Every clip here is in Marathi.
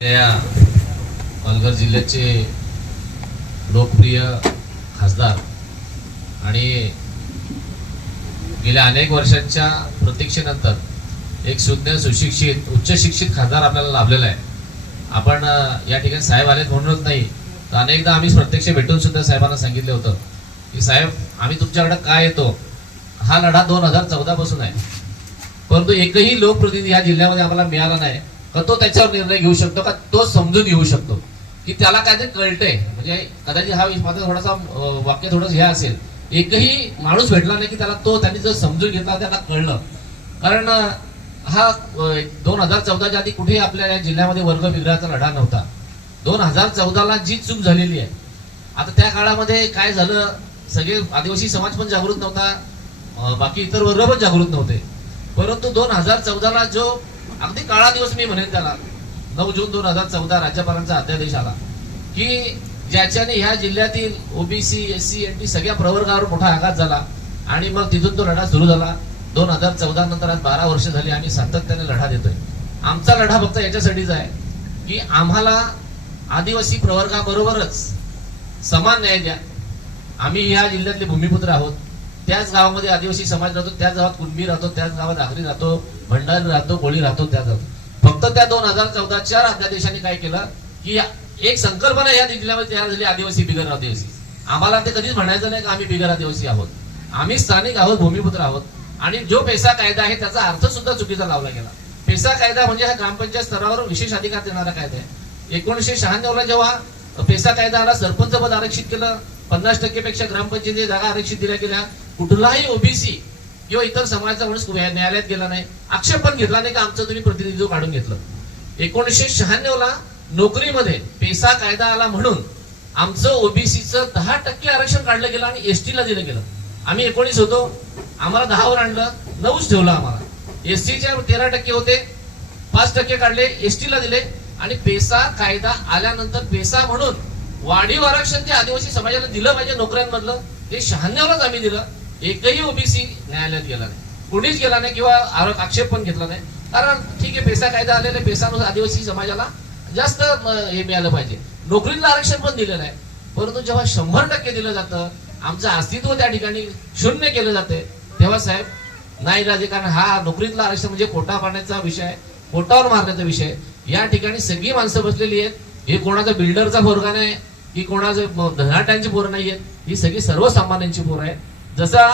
या पालघर जिल्ह्याचे लोकप्रिय खासदार आणि गेल्या अनेक वर्षांच्या प्रतीक्षेनंतर एक शुद्ध सुशिक्षित उच्च शिक्षित खासदार आपल्याला लाभलेला आहे. आपण या ठिकाणी साहेब आलेत म्हणूनच नाही तर अनेकदा आम्ही प्रत्यक्ष भेटून सुद्धा साहेबांना सांगितले होतं की साहेब आम्ही तुमच्याकडे काय येतो. हा लढा 2014 पासून आहे, परंतु एकही लोकप्रतिनिधी या जिल्ह्यामध्ये आम्हाला मिळाला नाही का तो त्याच्यावर निर्णय घेऊ शकतो, का तो समजून घेऊ शकतो की त्याला काय ते कळतंय. म्हणजे कदाचित हा माझा थोडासा वाक्य थोडंसं हे असेल, एकही माणूस भेटला नाही की त्यांनी जर समजून घेतला त्यांना कळलं. कारण हा 2014च्या आधी कुठेही आपल्या या जिल्ह्यामध्ये वर्गविग्रहाचा लढा नव्हता. 2014ला जी चूक झालेली आहे, आता त्या काळामध्ये काय झालं, सगळे आदिवासी समाज पण जागृत नव्हता, बाकी इतर वर्ग पण जागृत नव्हते. परंतु 2014ला जो अगदी काळा दिवस मी म्हणेन त्याला, 9 जून 2014 राज्यपालांचा अध्यादेश आला की ज्याच्याने ह्या जिल्ह्यातील ओबीसी एससी एनटी सगळ्या प्रवर्गावर मोठा आघात झाला आणि मग तिथून तो लढा सुरू झाला. 2014 नंतर आज 12 वर्ष झाली आम्ही सातत्याने लढा देतोय. आमचा लढा फक्त याच्यासाठीच आहे की आम्हाला आदिवासी प्रवर्गाबरोबरच समान न्याय द्या. आम्ही ह्या जिल्ह्यातले भूमिपुत्र आहोत. त्याच गावामध्ये आदिवासी समाज राहतो, त्याच गावात कुणबी राहतो, त्याच गावात आगरी राहतो, भंडारी राहतो, कोळी राहतो. त्याच फक्त त्या 2014च्या अध्यादेशाने काय केलं की एक संकल्पना या जिल्ह्यामध्ये तयार झाली, आदिवासी बिगर आदिवासी. आम्हाला ते कधीच म्हणायचं नाही की आम्ही बिगर आदिवासी आहोत. आम्ही स्थानिक आहोत, भूमिपुत्र आहोत. आणि जो पेसा कायदा आहे त्याचा अर्थ सुद्धा चुकीचा लावला गेला. पेसा कायदा म्हणजे हा ग्रामपंचायत स्तरावर विशेष अधिकार देणारा कायदा आहे. 1996ला जेव्हा पेसा कायदा आला, सरपंच पद आरक्षित केलं, 50% पेक्षा ग्रामपंचायती जागा आरक्षित दिल्या गेल्या. कुठलाही ओबीसी किंवा इतर समाजाचा माणूस न्यायालयात गेला नाही, आक्षेप पण घेतला नाही की आमचं तुम्ही प्रतिनिधित्व काढून घेतलं. 1996ला नोकरीमध्ये पेसा कायदा आला म्हणून आमचं ओबीसीचं 10% आरक्षण काढलं गेलं आणि एसटीला दिलं गेलं. आम्ही 19 होतो, आम्हाला 10 वर आणलं, 9च ठेवलं आम्हाला. एसटीच्या 13% होते, 5% काढले, एसटीला दिले. आणि पेसा कायदा आल्यानंतर पेसा म्हणून वाढीव आरक्षण जे आदिवासी समाजाला दिलं पाहिजे नोकऱ्यांमधलं, ते 96लाच आम्ही दिलं. एकही ओबीसी न्यायालयात गेला नाही, कोणीच गेला नाही किंवा आक्षेप पण घेतला नाही. कारण ठीक आहे, पेसा कायदा आलेला, पेसानुसार आदिवासी समाजाला जास्त हे मिळालं पाहिजे. नोकरीतलं आरक्षण पण दिलेलं आहे. परंतु जेव्हा 100% दिलं जातं, आमचं अस्तित्व त्या ठिकाणी शून्य केलं जाते, तेव्हा साहेब नाही राजे. कारण हा नोकरीतला आरक्षण म्हणजे पोटा पाण्याचा विषय, पोटावर मारण्याचा विषय. या ठिकाणी सगळी माणसं बसलेली आहेत. हे कोणाचा बिल्डरचा पोरगा नाही की कोणाचं धनाट्यांची पोरं नाही आहेत, ही सगळी सर्वसामान्यांची पोरं आहेत. जसा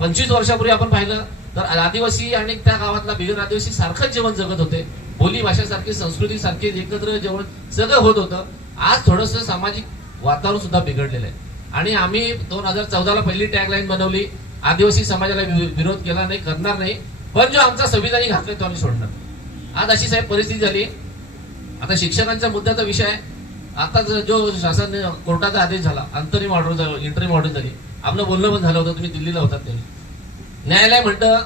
25 वर्षापूर्वी आपण पाहिलं तर आदिवासी आणि त्या गावातला बिगर आदिवासी सारखंच जीवन जगत होते. बोली भाषा सारखी, संस्कृती सारखी, एकत्र जेवण सगळं होत होतं. आज थोडस सामाजिक वातावरण सुद्धा बिघडलेलं आहे. आणि आम्ही 2014ला पहिली टॅगलाईन बनवली, आदिवासी समाजाला विरोध केला नाही, करणार नाही, पण जो आमचा संविधानिक हक्क आहे तो आम्ही सोडणार. आज अशी साहेब परिस्थिती झाली. आता शिक्षकांच्या मुद्द्याचा विषय आहे. आता जो शासन कोर्टाचा आदेश झाला, अंतरिम ऑर्डर, इंटरिम ऑर्डर झाली, आपलं बोलणं पण झालं होतं, तुम्ही दिल्लीला होतात तेव्हा. न्यायालय म्हणतं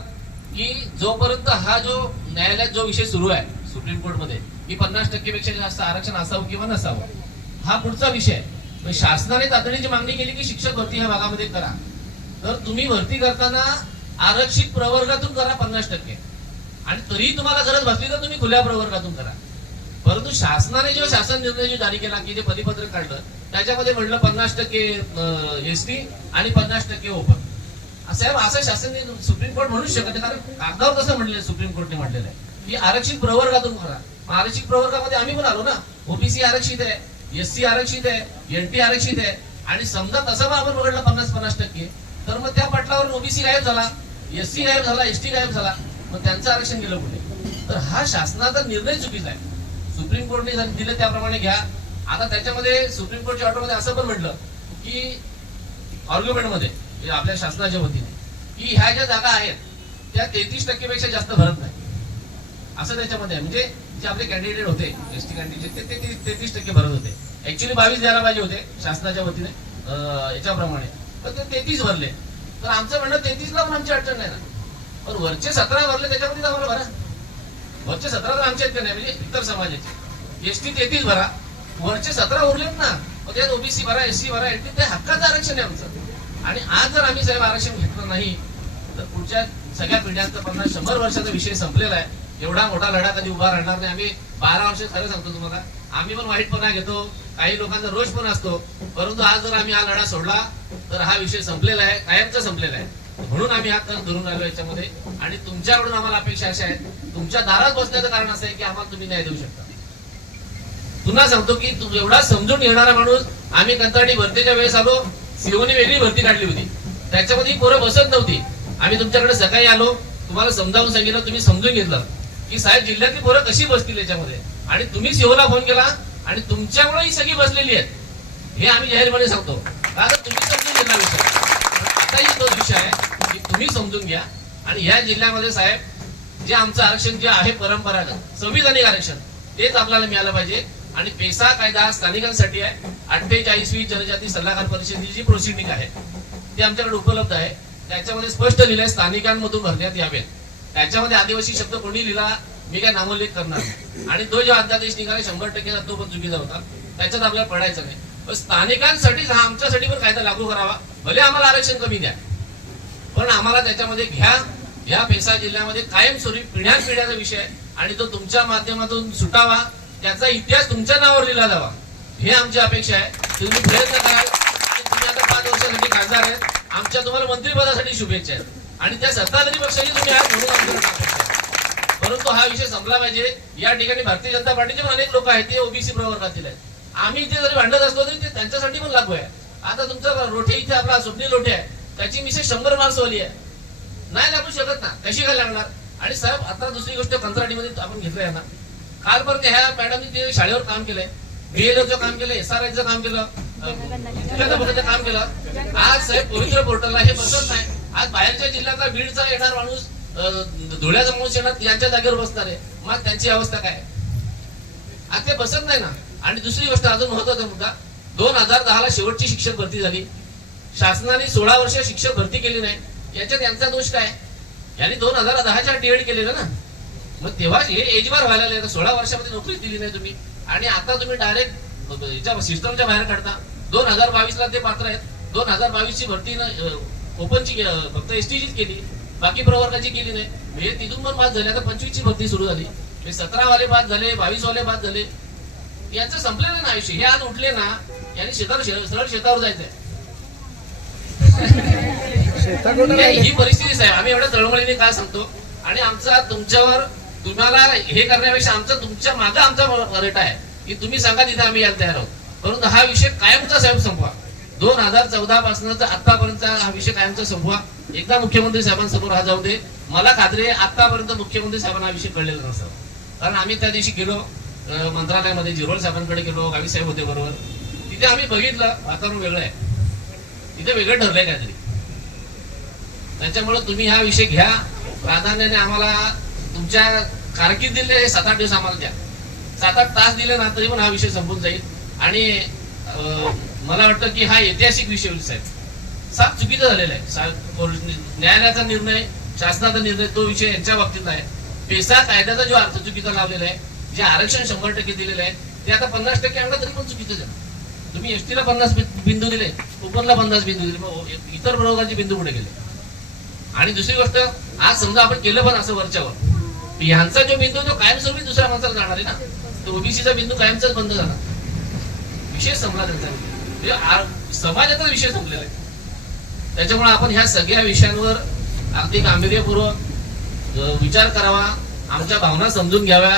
की जोपर्यंत हा जो न्यायालयात जो विषय सुरू आहे सुप्रीम कोर्टमध्ये की 50% पेक्षा जास्त आरक्षण असावं किंवा नसावं, हा पुढचा विषय आहे. शासनाने तातडीची मागणी केली की शिक्षक भरती ह्या भागामध्ये करा. तर तुम्ही भरती करताना आरक्षित प्रवर्गातून करा 50%, आणि तरी तुम्हाला गरज भासली तर तुम्ही खुल्या प्रवर्गातून करा. परंतु शासनाने जो शासन निर्णय जो जारी केला की जे परिपत्रक काढलं त्याच्यामध्ये म्हणलं 50% एसटी आणि 50% ओपन. असं शासन सुप्रीम कोर्ट म्हणूच शकत नाही, कारण कागदावर तसं म्हणलेलं सुप्रीम कोर्टने म्हटलेलं आहे की आरक्षित प्रवर्गातून करा. आरक्षित प्रवर्गामध्ये आम्ही पण आलो ना. ओबीसी आरक्षित आहे, एससी आरक्षित आहे, एनटी आरक्षित आहे. आणि समजा तसं आपण बघितलं 50-50%, तर मग त्या पटलावर ओबीसी गायब झाला, एससी गायब झाला, एसटी गायब झाला, मग त्यांचं आरक्षण गेलं कुठे. तर हा शासनाचा निर्णय चुकीचा आहे. सुप्रीम कोर्टने दिलं त्याप्रमाणे घ्या. आता त्याच्यामध्ये सुप्रीम कोर्टच्या ऑर्डरमध्ये असं पण म्हटलं की आर्ग्युमेंटमध्ये आपल्या शासनाच्या वतीने की ह्या ज्या जागा आहेत त्या 33% पेक्षा जास्त भरत नाही असं त्याच्यामध्ये. म्हणजे जे आपले कॅन्डिडेट होते एसटी कॅन्डिडेट ते 33% भरत होते. ऍक्च्युअली 22 द्यायला पाहिजे होते शासनाच्या वतीने याच्याप्रमाणे, पण ते 33 भरले. तर आमचं म्हणणं 33ला पण आमची अडचण नाही ना, पण वरचे 17 भरले त्याच्यामध्ये आम्हाला भरा. वरचे 17 तर आमचे आहेत नाही, म्हणजे इतर समाजाचे. एसटी 33 भरा, वरचे 17 उरलेत ना, मग त्यात ओबीसी भरा, एससी भरा, एनटी. ते हक्काचं आरक्षण आहे आमचं. आणि आज जर आम्ही साहेब आरक्षण घेतलं नाही तर पुढच्या सगळ्या पिढ्यांचा 50-100 वर्षाचा विषय संपलेला आहे. एवढा मोठा लढा कधी उभा राहणार नाही. आम्ही 12 वर्ष खरं सांगतो तुम्हाला, आम्ही पण वाईटपणा घेतो, काही लोकांचा रोष पण असतो, परंतु आज जर आम्ही हा लढा सोडला तर हा विषय संपलेला आहे, कायमचा संपलेला आहे. म्हणून आम्ही हा तण धरून आलो याच्यामध्ये. आणि तुमच्याकडून आम्हाला अपेक्षा अशा आहेत, तुमच्या दारात बसण्याचं कारण असं आहे की आम्हाला तुम्ही न्याय देऊ शकता. पुन्हा सांगतो की एवढा समजून घेणारा माणूस, आम्ही कंत्राटी भरतीच्या वेळेस आलो, सीओने वेगळी भरती काढली होती, त्याच्यामध्ये पोरं बसत नव्हती. आम्ही तुमच्याकडे सकाळी आलो, तुम्हाला समजावून सांगितलं, तुम्ही समजून घेतलं की साहेब जिल्ह्यातली पोरं कशी बसतील याच्यामध्ये, आणि तुम्ही सीओला फोन केला आणि तुमच्यामुळे ही सगळी बसलेली आहेत, हे आम्ही जाहीरपणे सांगतो. कारण तुम्ही समजून घेतला विषय. आताही तोच विषय आहे की तुम्ही समजून घ्या. आणि या जिल्ह्यामध्ये साहेब जे आमचं आरक्षण जे आहे परंपरागत संविधानिक आरक्षण, तेच आपल्याला मिळालं पाहिजे. आणि पेसा कायदा स्थानिकांसाठी आहे. 48वी जनजाती सल्लागार परिषदेची जी प्रोसिडिंग आहे ती आमच्याकडे उपलब्ध आहे. त्याच्यामध्ये स्पष्ट लिहिलंय स्थानिकांमधून भरण्यात यावेत. त्याच्यामध्ये आदिवासी शब्द कोणी लिहिला मी काय नामोल्लेख करणार नाही. आणि तो जो अध्यादेश निघाला 100% तो पण चुकीचा होता, त्याच्यात आपल्याला पडायचं नाही. पण स्थानिकांसाठी हा आमच्यासाठी पण कायदा लागू करावा. भले आम्हाला आरक्षण कमी द्या, पण आम्हाला त्याच्यामध्ये घ्या. या पेसा जिल्ह्यामध्ये कायमस्वरूपी पिढ्यानपिढ्याचा विषय आहे आणि तो तुमच्या माध्यमातून सुटावा, त्याचा इतिहास तुमच्या नावावर लिहिला जावा, हे आमची अपेक्षा आहे. तुम्ही प्रयत्न कराल. तुम्ही आता 5 वर्षासाठी खासदार आहेत, आमच्या तुम्हाला मंत्रिपदासाठी शुभेच्छा आहेत. आणि त्या सत्ताधारी पक्षाची तुम्ही आहात म्हणून आमच्याकडे अपेक्षा आहे. परंतु हा विषय संपला पाहिजे. या ठिकाणी भारतीय जनता पार्टीचे पण अनेक लोक आहेत, ते ओबीसी प्रवर्गातील आहेत. आम्ही इथे जरी भांडत असलो तरी ते त्यांच्यासाठी पण लागू आहे. आता तुमचा रोठे इथे आपला स्वप्नील रोठे आहे, त्याची मिसेस 100 मार्क्सवाली आहे, नाही लागू शकत ना, कशी काय लागणार. आणि साहेब आता दुसरी गोष्ट, कंत्राटीमध्ये आपण घेतलंय ना, कालपर्यंत ह्या मॅडमनी ते शाळेवर काम केलंय, बीएलओचं काम केलं, SRIचं काम केलं, काम केलं. आज साहेब पवित्र पोर्टलला हे बसत नाही. आज बाहेरच्या जिल्ह्यातला बीडचा येणार माणूस, धुळ्याचा माणूस येणार, यांच्या जागेवर बसणार आहे, मग त्यांची अवस्था काय. आज ते बसत नाही ना. आणि दुसरी गोष्ट अजून महत्वाचा मुद्दा, 2010 ला शेवटची शिक्षक भरती झाली, शासनाने 16 वर्ष शिक्षक भरती केली नाही, याच्यात यांचा दोष काय. यांनी 2010च्या DED केलेलं ना, मग तेव्हा हे एज बार व्हायला लागले. 16 वर्षामध्ये नोकरी दिली नाही तुम्ही, आणि आता तुम्ही डायरेक्ट सिस्टमच्या बाहेर काढता. 2022 ला ते पात्र आहेत, 2022 ची भरती ओपनची फक्त STचीच केली, बाकी प्रवर्गाची केली नाही. हे तिथून पण बाद झाले. आता 25 ची भरती सुरू झाली, 17 वाले बाद झाले, 22 वाले बाद झाले. यांचं संपलेलं ना आयुष्य. हे आज उठले ना, यांनी सरळ शेतावर जायचंय. ही परिस्थिती साहेब, आम्ही एवढ्या तळमळीने काय सांगतो. आणि आमचा तुमच्यावर, तुम्हाला हे करण्यापेक्षा आमचा तुमच्या मागे आमचा रेटा आहे की तुम्ही सांगा तिथे आम्ही यायला तयार आहोत. परंतु हा विषय कायमचा साहेब संपवा. 2014 पासून आतापर्यंत हा विषय कायमचा संपवा. एकदा मुख्यमंत्री साहेबांसमोर हा जाऊ दे. मला खात्री आहे आतापर्यंत मुख्यमंत्री साहेबांना हा विषय कळलेला नसावा. कारण आम्ही त्या दिवशी गेलो मंत्रालयामध्ये, जिरोळ साहेबांकडे गेलो, गावी साहेब होते बरोबर. तिथे आम्ही बघितलं वातावरण वेगळं आहे, तिथे वेगळं ठरलंय काहीतरी. त्याच्यामुळे तुम्ही हा विषय घ्या प्राधान्याने. आम्हाला तुमच्या कारकिर्दीतले 7-8 दिवस आम्हाला द्या, 7-8 तास दिले ना तरी पण हा विषय संपून जाईल. आणि मला वाटतं की हा ऐतिहासिक विषय होईल साहेब. साफ चुकीचं झालेला आहे. न्यायालयाचा निर्णय, शासनाचा निर्णय, तो विषय यांच्या बाबतीत आहे. पेसा कायद्याचा जो अर्थ चुकीचा लावलेला आहे, जे आरक्षण 100% दिलेलं आहे ते आता 50% आणलं तरी पण चुकीचं झालं. तुम्ही एसटीला 50 बिंदू दिले, ओपनला 50 बिंदू दिले, मग इतर प्रवर्गाचे बिंदू कुठे गेले. आणि दुसरी गोष्ट, आज समजा आपण केलं पण असं वरच्यावर, ह्यांचा जो बिंदू तो कायमस्वरूपी दुसऱ्या माणसाला जाणार आहे ना, तो ओबीसीचा बिंदू कायमचाच बंद झाला, विषय संपला त्यांचा. समाजाचा विषय संपलेला आहे. त्याच्यामुळे आपण ह्या सगळ्या विषयांवर अगदी गांभीर्यपूर्वक विचार करावा, आमच्या भावना समजून घ्याव्या.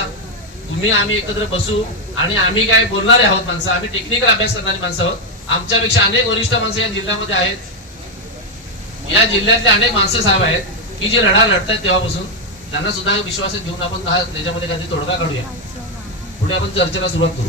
तुम्ही आम्ही एकत्र बसू. आणि आम्ही काय बोलणारे आहोत माणसं, आम्ही टेक्निकल अभ्यास करणारी माणसं आहोत. आमच्यापेक्षा अनेक वरिष्ठ माणसं या जिल्ह्यामध्ये आहेत. या जिल्ह्यातले अनेक माणसं साहेब आहेत की जे लढा लढतायत तेव्हापासून. त्यांना सुद्धा विश्वासात घेऊन आपण त्याच्यामध्ये काहीतरी तोडगा काढूया, पुढे आपण चर्चेला सुरुवात करू.